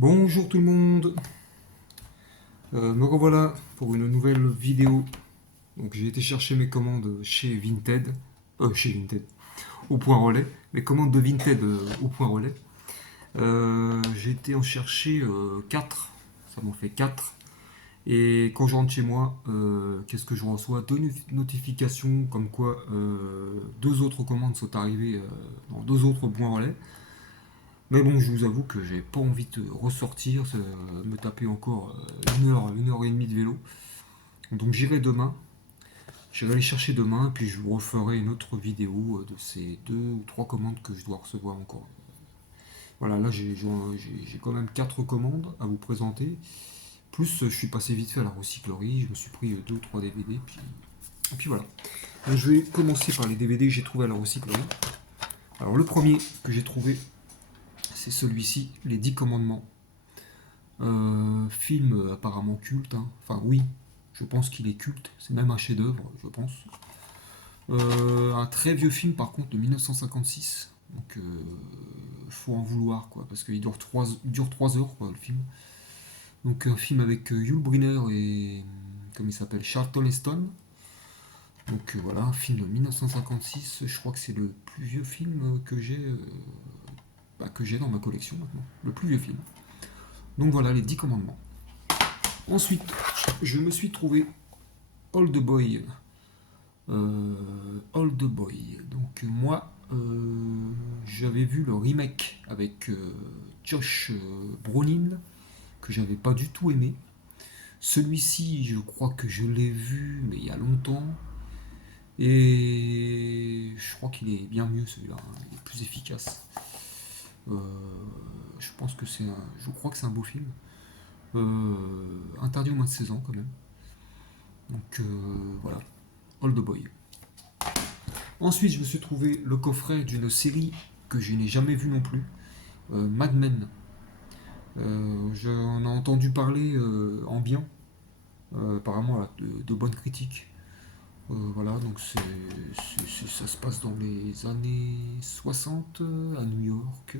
Bonjour tout le monde, me revoilà pour une nouvelle vidéo. Donc j'ai été chercher mes commandes chez Vinted, chez Vinted, au point relais, mes commandes de Vinted au point relais. J'ai été en chercher 4, ça m'en fait 4. Et quand je rentre chez moi, qu'est-ce que je reçois? Deux notifications comme quoi deux autres commandes sont arrivées dans deux autres points relais. Mais bon, je vous avoue que j'ai pas envie de ressortir, me taper encore une heure et demie de vélo. Donc j'irai demain, j'irai les chercher demain, puis je vous referai une autre vidéo de ces deux ou trois commandes que je dois recevoir encore. Voilà, là j'ai quand même quatre commandes à vous présenter. Plus je suis passé vite fait à la recyclerie, je me suis pris deux ou trois DVD, et puis voilà. Donc, je vais commencer par les DVD que j'ai trouvé à la recyclerie. Alors le premier que j'ai trouvé, c'est celui-ci, Les 10 commandements. Film apparemment culte, hein. Enfin oui, je pense qu'il est culte, c'est même un chef-d'œuvre, je pense. Un très vieux film par contre de 1956, donc faut en vouloir quoi, parce qu'il dure 3 heures quoi le film. Donc un film avec Yul Brynner et comment il s'appelle, Charlton Heston. Donc voilà, un film de 1956, je crois que c'est le plus vieux film que j'ai dans ma collection maintenant, le plus vieux film. Donc voilà les 10 commandements. Ensuite, je me suis trouvé Old Boy. Old Boy. Donc moi, j'avais vu le remake avec Josh Brolin, que j'avais pas du tout aimé. Celui-ci, je crois que je l'ai vu, mais il y a longtemps. Et je crois qu'il est bien mieux celui-là, hein. Il est plus efficace. Euh, je crois que c'est un beau film. Interdit au moins de 16 ans quand même. Donc voilà, Old Boy. Ensuite, je me suis trouvé le coffret d'une série que je n'ai jamais vue non plus, Mad Men. J'en ai entendu parler en bien, apparemment là, de bonnes critiques. Voilà, donc ça se passe dans les années 60 à New York.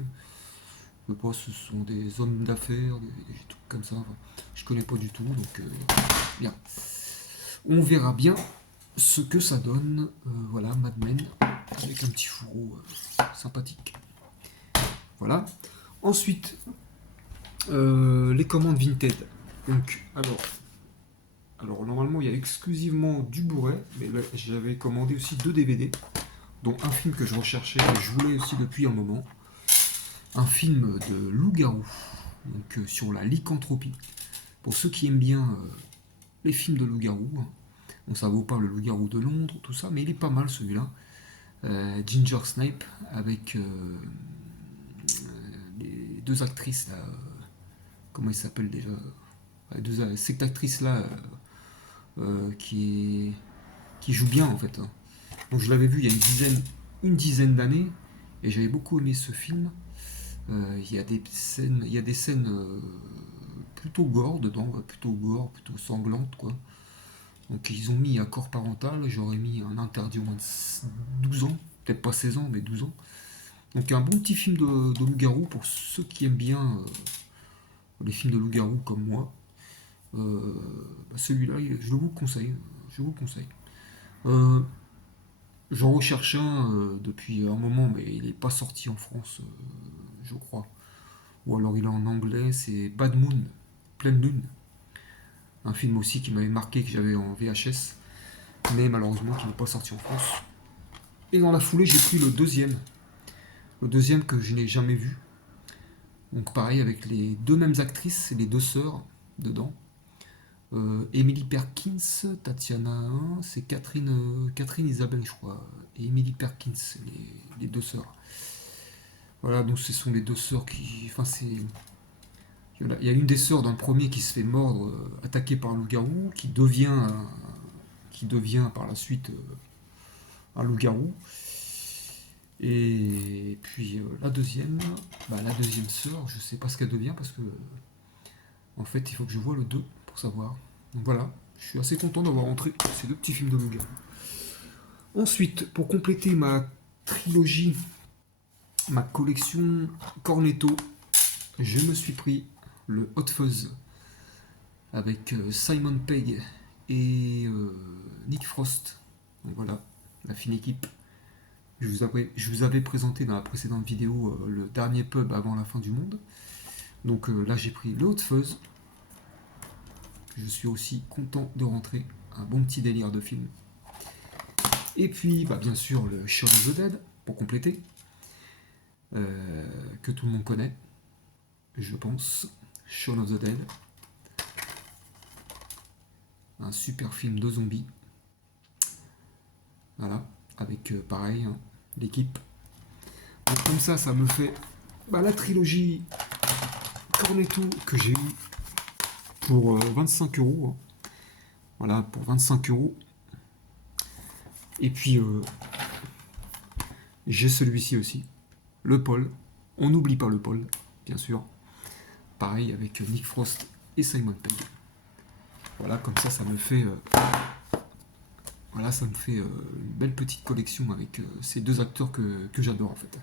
Je sais pas, ce sont des hommes d'affaires, des trucs comme ça. Enfin, je connais pas du tout, donc bien. On verra bien ce que ça donne. Voilà, Mad Men, avec un petit fourreau sympathique. Voilà. Ensuite, les commandes Vinted. Donc, alors normalement, il y a exclusivement du Blu-ray, mais là, j'avais commandé aussi deux DVD, dont un film que je recherchais et je voulais aussi depuis un moment. Un film de loup-garou, donc sur la lycanthropie. Pour ceux qui aiment bien les films de loup-garou, hein. Bon, ça vaut pas le loup-garou de Londres, tout ça, mais il est pas mal celui-là. Ginger Snape avec les deux actrices là, comment ils s'appellent déjà, cette actrice là qui joue bien en fait, hein. Donc je l'avais vu il y a une dizaine d'années et j'avais beaucoup aimé ce film. Il y a des scènes plutôt gore dedans, plutôt gore, plutôt sanglantes quoi. Donc ils ont mis accord parental, j'aurais mis un interdit au moins de 12 ans, peut-être pas 16 ans, mais 12 ans. Donc un bon petit film de loup-garou pour ceux qui aiment bien les films de loup-garou comme moi. Celui-là, je vous conseille. Je vous conseille. Euh, J'en recherche un depuis un moment, mais il n'est pas sorti en France, je crois. Ou alors il est en anglais, c'est Bad Moon, Pleine Lune. Un film aussi qui m'avait marqué, que j'avais en VHS, mais malheureusement qui n'est pas sorti en France. Et dans la foulée, j'ai pris le deuxième que je n'ai jamais vu. Donc pareil, avec les deux mêmes actrices, les deux sœurs dedans. Emily Perkins, Tatiana 1, c'est Catherine Isabelle, je crois. Et Emily Perkins, les deux sœurs. Voilà, donc ce sont les deux sœurs qui. Enfin, c'est. Il y a une des sœurs dans le premier qui se fait mordre, attaquée par un loup-garou, qui devient par la suite un loup-garou. Et puis la deuxième sœur, je sais pas ce qu'elle devient parce que en fait il faut que je vois le 2 pour savoir. Donc voilà, je suis assez content d'avoir rentré ces deux petits films de loup-garou. Ensuite, pour compléter ma trilogie, ma collection Cornetto, je me suis pris le Hot Fuzz avec Simon Pegg et Nick Frost. Donc voilà, la fine équipe. Je vous avais présenté dans la précédente vidéo le dernier pub avant la fin du monde. Donc là j'ai pris le Hot Fuzz. Je suis aussi content de rentrer. Un bon petit délire de film. Et puis bah, bien sûr le Shaun of the Dead pour compléter. Que tout le monde connaît. Je pense. Shaun of the Dead. Un super film de zombies. Voilà. Avec pareil, hein, l'équipe. Donc comme ça me fait bah, la trilogie Cornetto que j'ai eu pour 25 euros. Voilà, pour 25 euros. Et puis, j'ai celui-ci aussi. Le Paul. On n'oublie pas le Paul, bien sûr. Pareil avec Nick Frost et Simon Pegg. Voilà, comme ça me fait... voilà, ça me fait une belle petite collection avec ces deux acteurs que j'adore, en fait.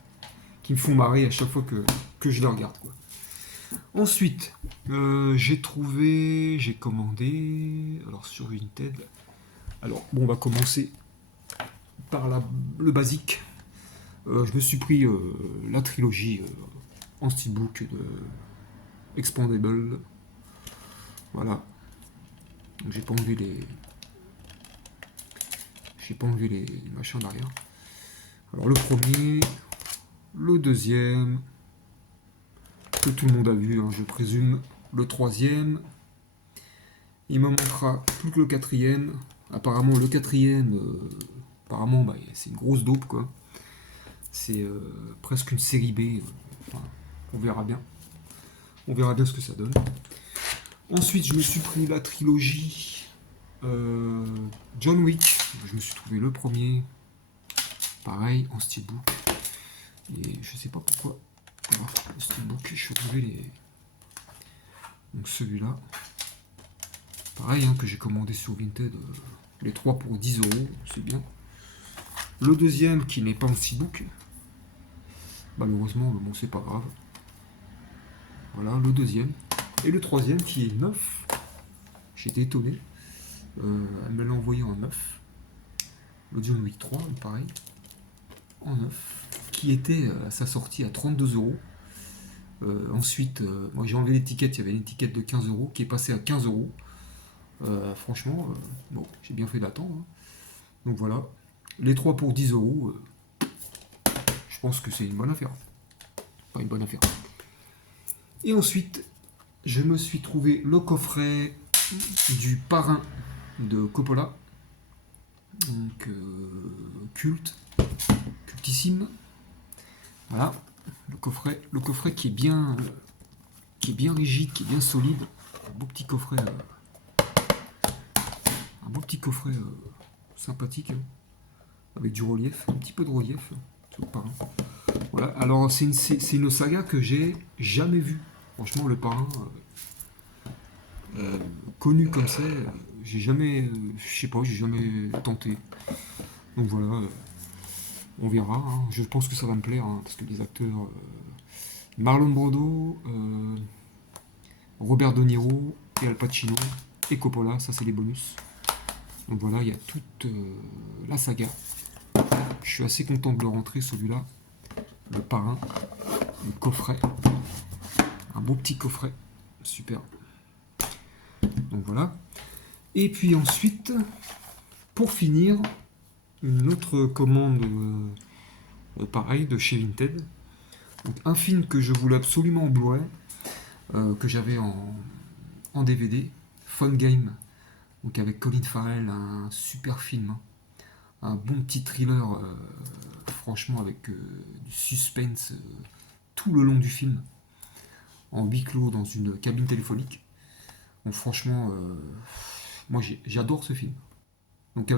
Qui me font marrer à chaque fois que je les regarde, quoi. Ensuite, j'ai commandé, alors sur Vinted. Alors, bon, on va commencer par le basique. Je me suis pris la trilogie en steelbook de Expandable. Voilà. Donc j'ai pas enlevé les machins derrière. Alors le premier, le deuxième, que tout le monde a vu, hein, je présume. Le troisième. Il me manquera plus que le quatrième. Apparemment, le quatrième, apparemment, bah, c'est une grosse dope, quoi. C'est presque une série B. Enfin, on verra bien. On verra bien ce que ça donne. Ensuite, je me suis pris la trilogie John Wick. Je me suis trouvé le premier. Pareil, en steelbook. Et je sais pas pourquoi. Alors, le steelbook, je suis trouvé les... Donc celui-là. Pareil, hein, que j'ai commandé sur Vinted. Les 3 pour 10 euros, c'est bien. Le deuxième qui n'est pas en steelbook. Malheureusement, bon, c'est pas grave. Voilà, le deuxième. Et le troisième qui est neuf. J'étais étonné. Elle me l'a envoyé en neuf. Le John Wick 3, pareil. En neuf. Qui était à sa sortie à 32 euros. Ensuite, moi j'ai enlevé l'étiquette. Il y avait une étiquette de 15 euros qui est passée à 15 euros. Franchement, bon, j'ai bien fait d'attendre. Hein. Donc voilà. Les 3 pour 10 euros. Je pense que c'est une bonne affaire. Pas une bonne affaire. Et ensuite, je me suis trouvé le coffret du Parrain de Coppola. Donc, cultissime. Voilà, le coffret qui est bien rigide, qui est bien solide. Un beau petit coffret, sympathique, hein, avec du relief, un petit peu de relief sur le Parrain. Voilà, alors c'est une saga que j'ai jamais vue. Franchement, le Parrain, connu comme ça, j'ai jamais, je sais pas, j'ai jamais tenté. Donc voilà, on verra. Hein. Je pense que ça va me plaire, hein, parce que les acteurs, Marlon Brando, Robert De Niro et Al Pacino et Coppola, ça c'est les bonus. Donc voilà, il y a toute la saga. Je suis assez content de le rentrer, celui-là. Le Parrain, le coffret, un beau petit coffret, super. Donc voilà. Et puis ensuite, pour finir, une autre commande pareil de chez Vinted. Donc, un film que je voulais absolument en Blu-ray, que j'avais en DVD, Fun Game, donc avec Colin Farrell, un super film, hein. Un bon petit thriller, franchement avec du suspense tout le long du film, en huis clos dans une cabine téléphonique. Donc franchement, moi j'adore ce film. Donc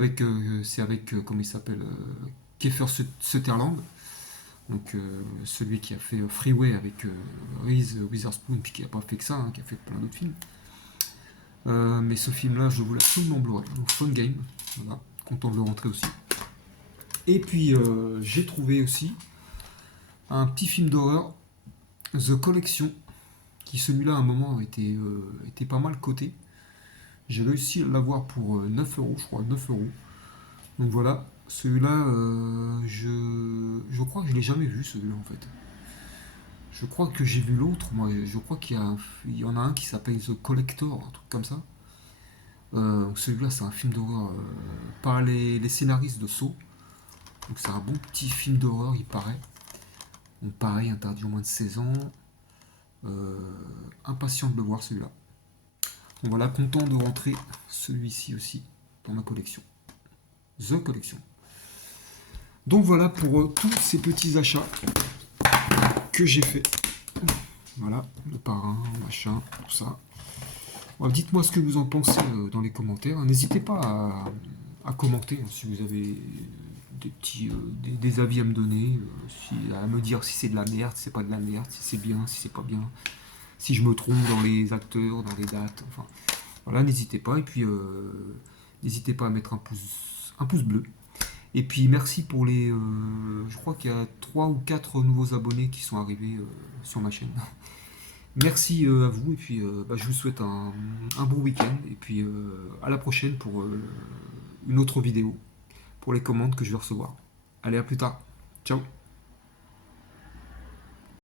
c'est avec comment il s'appelle, Kiefer Sutherland, donc celui qui a fait Freeway avec Reese Witherspoon, puis qui n'a pas fait que ça, hein, qui a fait plein d'autres films. Mais ce film-là, je voulais absolument en Blu-ray. Donc Fun Game, voilà, content de le rentrer aussi. Et puis j'ai trouvé aussi un petit film d'horreur, The Collection, qui celui-là à un moment était pas mal coté. J'ai réussi à l'avoir pour 9 euros, je crois, 9 euros. Donc voilà, celui-là, je crois que je l'ai jamais vu celui-là en fait. Je crois que j'ai vu l'autre, moi je crois il y en a un qui s'appelle The Collector, un truc comme ça. Celui-là c'est un film d'horreur par les scénaristes de Saw. Donc c'est un bon petit film d'horreur il paraît. Donc pareil, interdit au moins de 16 ans. Euh, Impatient de le voir celui-là. Donc voilà, content de rentrer celui-ci aussi dans ma collection. The Collection. Donc voilà pour tous ces petits achats que j'ai fait. Voilà, le parrain, machin, tout ça. Bon, dites-moi ce que vous en pensez dans les commentaires. N'hésitez pas à commenter hein, si vous avez des avis à me donner, à me dire si c'est de la merde, si c'est pas de la merde, si c'est bien, si c'est pas bien, si je me trompe dans les acteurs, dans les dates, enfin voilà, n'hésitez pas. Et puis n'hésitez pas à mettre un pouce bleu. Et puis merci pour les. Je crois qu'il y a 3 ou 4 nouveaux abonnés qui sont arrivés sur ma chaîne. Merci à vous et puis je vous souhaite un bon week-end et puis à la prochaine pour une autre vidéo pour les commandes que je vais recevoir. Allez, à plus tard. Ciao.